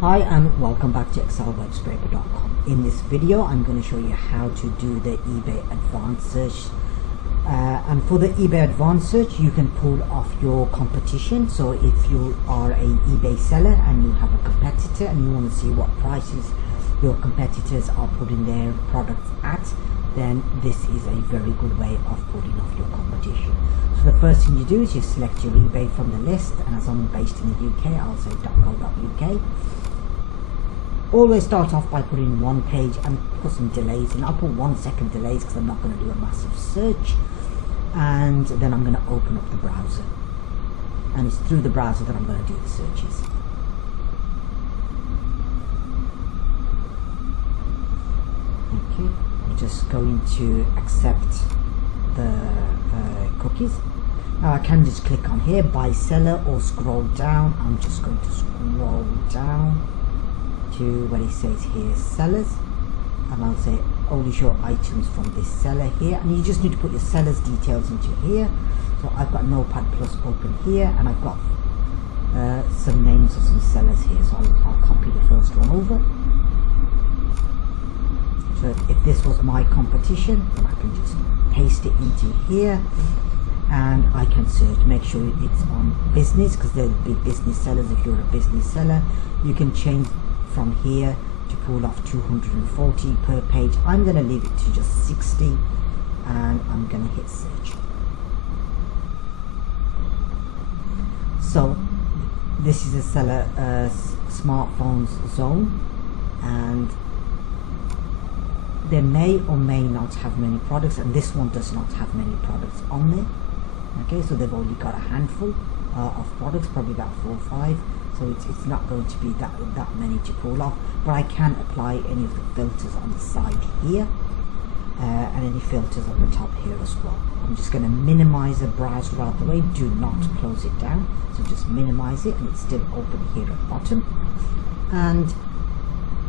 Hi and welcome back to excelwebscraper.com. In this video I'm going to show you how to do the eBay Advanced Search. And for the eBay Advanced Search you can pull off your competition. So if you are a eBay seller and you have a competitor and you want to see what prices your competitors are putting their products at, then this is a very good way of pulling off your competition. So the first thing you do is you select your eBay from the list, and as I'm based in the UK I'll say .co.uk. Always start off by putting one page and put some delays in. I'll put 1 second delays because I'm not going to do a massive search, and then I'm going to open up the browser, and it's through the browser that I'm going to do the searches. Okay, I'm just going to accept the cookies. Now I can just click on here, buy seller, or scroll down. I'm just going to scroll down to where it says here sellers, and I'll say only show items from this seller here, and you just need to put your seller's details into here. So I've got Notepad Plus open here, and I've got some names of some sellers here, so I'll copy the first one over. So if this was my competition, then I can just paste it into here, and I can search, make sure it's on business, because there'll be business sellers. If you're a business seller, you can change from here to pull off 240 per page. I'm going to leave it to just 60, and I'm going to hit search. So this is a seller smartphones zone, and they may or may not have many products, and this one does not have many products on there. Okay, so they've only got a handful of products, probably about 4 or 5. So it's not going to be that many to pull off, but I can apply any of the filters on the side here, and any filters on the top here as well. I'm just going to minimize the browser out of the way. Do not close it down, so just minimize it, and it's still open here at the bottom. And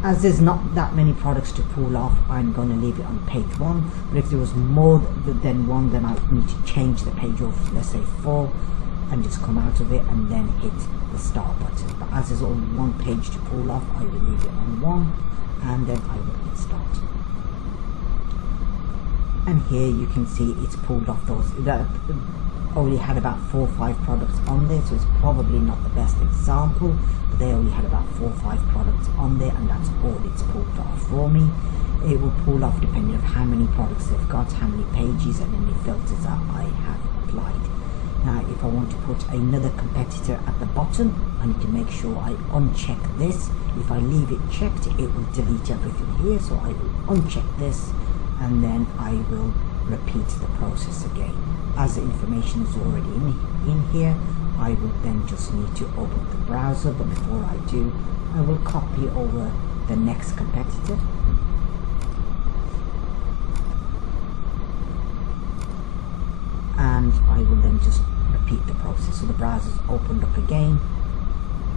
as there's not that many products to pull off, I'm going to leave it on page 1. But if there was more than one, then I need to change the page of, let's say 4, and just come out of it and then hit the start button. But as there's only one page to pull off, I will leave it on 1, and then I will hit start. And here you can see it's pulled off those that only had about 4 or 5 products on there, so it's probably not the best example, but they only had about 4 or 5 products on there, and that's all it's pulled off for me. It will pull off depending on how many products they've got, how many pages, and any filters that I have applied. Now if I want to put another competitor at the bottom, I need to make sure I uncheck this. If I leave it checked, it will delete everything here, so I will uncheck this, and then I will repeat the process again. As the information is already in here, I will then just need to open the browser, but before I do, I will copy over the next competitor. And I will then just repeat the process. So the browser's opened up again.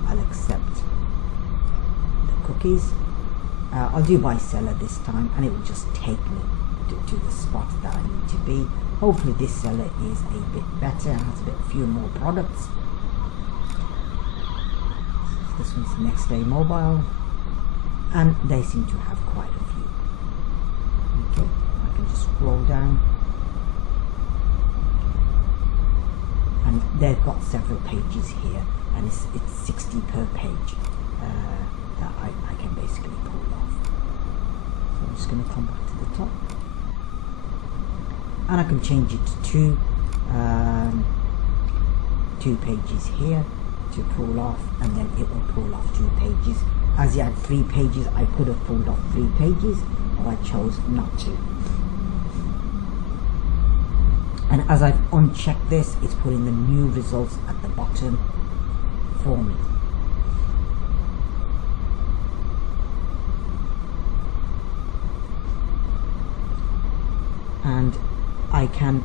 I'll accept the cookies. I'll do by seller this time, and it will just take me to the spot that I need to be. Hopefully this seller is a bit better and has a few more products. This one's Next Day Mobile, and they seem to have quite a few. Okay, I can just scroll down, and they've got several pages here, and it's 60 per page that I can basically pull off. So I'm just going to come back to the top, and I can change it to 2 pages here to pull off, and then it will pull off 2 pages. As you had 3 pages, I could have pulled off 3 pages, but I chose not to. And as I've unchecked this, it's putting the new results at the bottom for me. And I can,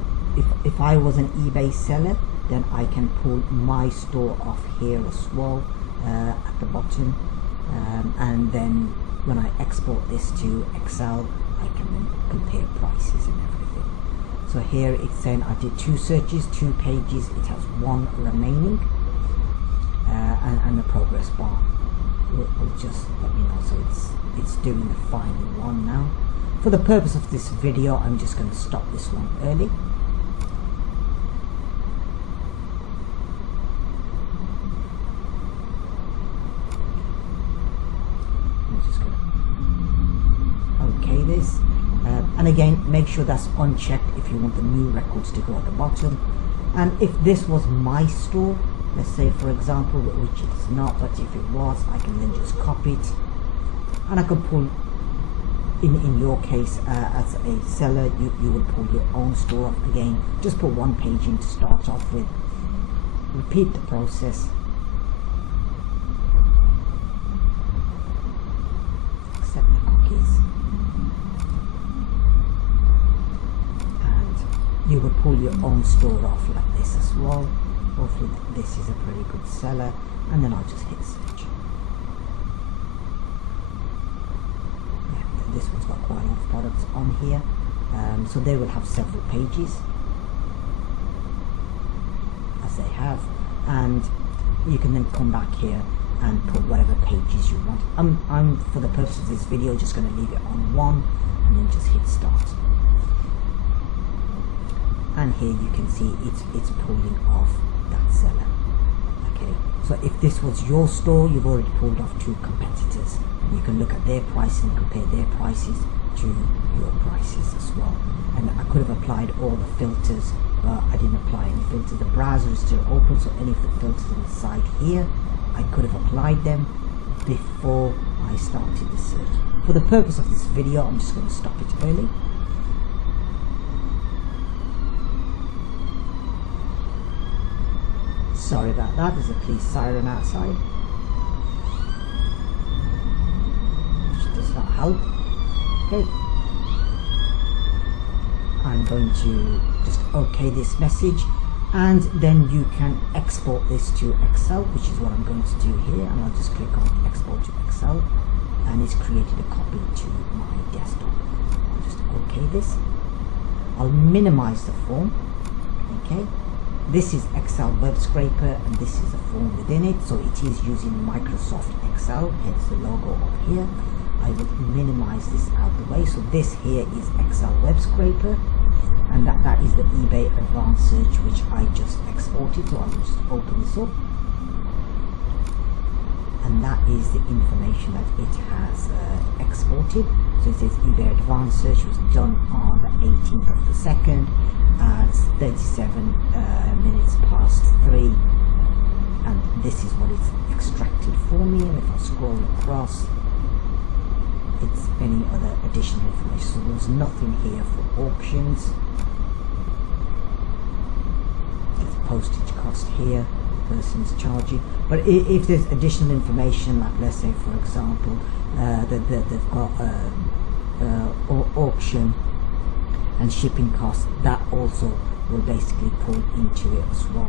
if I was an eBay seller, then I can pull my store off here as well at the bottom, and then when I export this to Excel, I can then compare prices and everything. So here it's saying I did 2 searches, 2 pages, it has 1 remaining, and the progress bar. will just let me know. So it's doing the final one now. For the purpose of this video, I'm just going to stop this one early. I'm just going to OK this. And again, make sure that's unchecked if you want the new records to go at the bottom. And if this was my store, let's say for example, which it's not, but if it was, I can then just copy it, and I can pull, in your case, as a seller, you will pull your own store up again. Just put one page in to start off with. Repeat the process. Accept the cookies. You will pull your own store off like this as well. Hopefully this is a pretty good seller, and then I'll just hit search. Yeah, this one's got quite a lot of products on here, so they will have several pages, as they have, and you can then come back here and put whatever pages you want. I'm for the purpose of this video just going to leave it on one, and then just hit start. And here you can see it's pulling off that seller. Okay, so if this was your store, you've already pulled off two competitors. You can look at their prices and compare their prices to your prices as well. And I could have applied all the filters, but I didn't apply any filters. The browser is still open, so any of the filters on the side here, I could have applied them before I started the search. For the purpose of this video, I'm just going to stop it early. Sorry about that, there's a police siren outside, which does not help. Okay, I'm going to just OK this message, and then you can export this to Excel, which is what I'm going to do here, and I'll just click on export to Excel, and it's created a copy to my desktop. I'll just OK this. I'll minimize the form. Okay. This is Excel Web Scraper, and this is a form within it, so it is using Microsoft Excel, hence the logo up here. I will minimize this out of the way. So this here is Excel Web Scraper, and that is the eBay Advanced Search, which I just exported. So I'll just open this up, and that is the information that it has exported. So it says eBay Advanced Search was done on the 18th of the 2nd. It's 37 minutes past 3, and this is what it's extracted for me. And if I scroll across, it's any other additional information. So there's nothing here for auctions. It's postage cost here, the person's charging. But if there's additional information, like let's say for example they've got auction and shipping costs, that also will basically pull into it as well.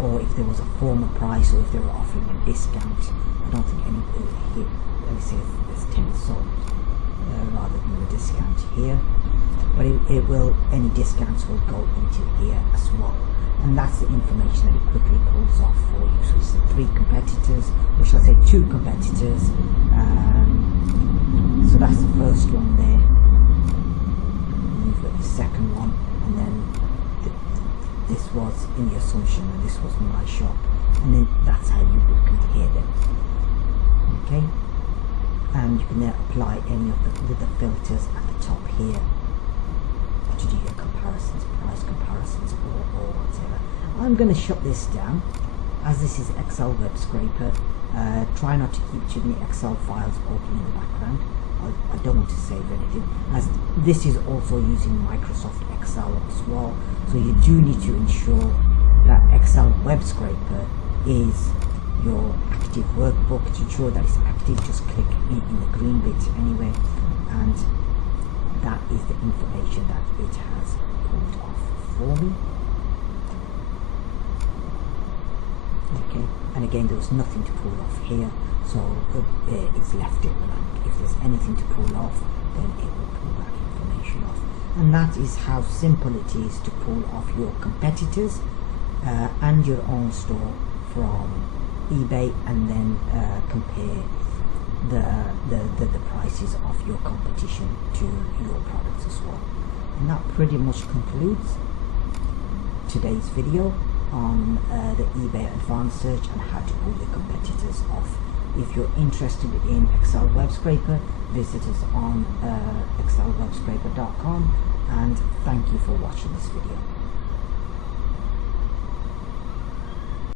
Or if there was a former price, or if they were offering a discount. I don't think anybody here, let me say there's 10 sold rather than a discount here, but it will, any discounts will go into here as well. And that's the information that it quickly pulls off for you. So it's the 3 competitors, or shall I say 2 competitors. So that's the first one there. You've got the second one, and then this was in the assumption that this was my shop, and then that's how you would compare them. Okay, and you can then apply any of the filters at the top here to do your comparisons, price comparisons, or whatever. I'm going to shut this down, as this is Excel Web Scraper. Try not to keep too many Excel files open in the background. I don't want to save anything, as this is also using Microsoft Excel as well, so you do need to ensure that Excel Web Scraper is your active workbook. To ensure that it's active, just click in the green bit anyway, and that is the information that it has pulled off for me. Okay, and again there was nothing to pull off here, so it's left it blank. If there's anything to pull off, then it will pull that information off. And that is how simple it is to pull off your competitors and your own store from eBay and then compare the prices of your competition to your products as well. And that pretty much concludes today's video on the eBay Advanced Search and how to pull your competitors off. If you're interested in Excel Web Scraper, visit us on excelwebscraper.com, and thank you for watching this video.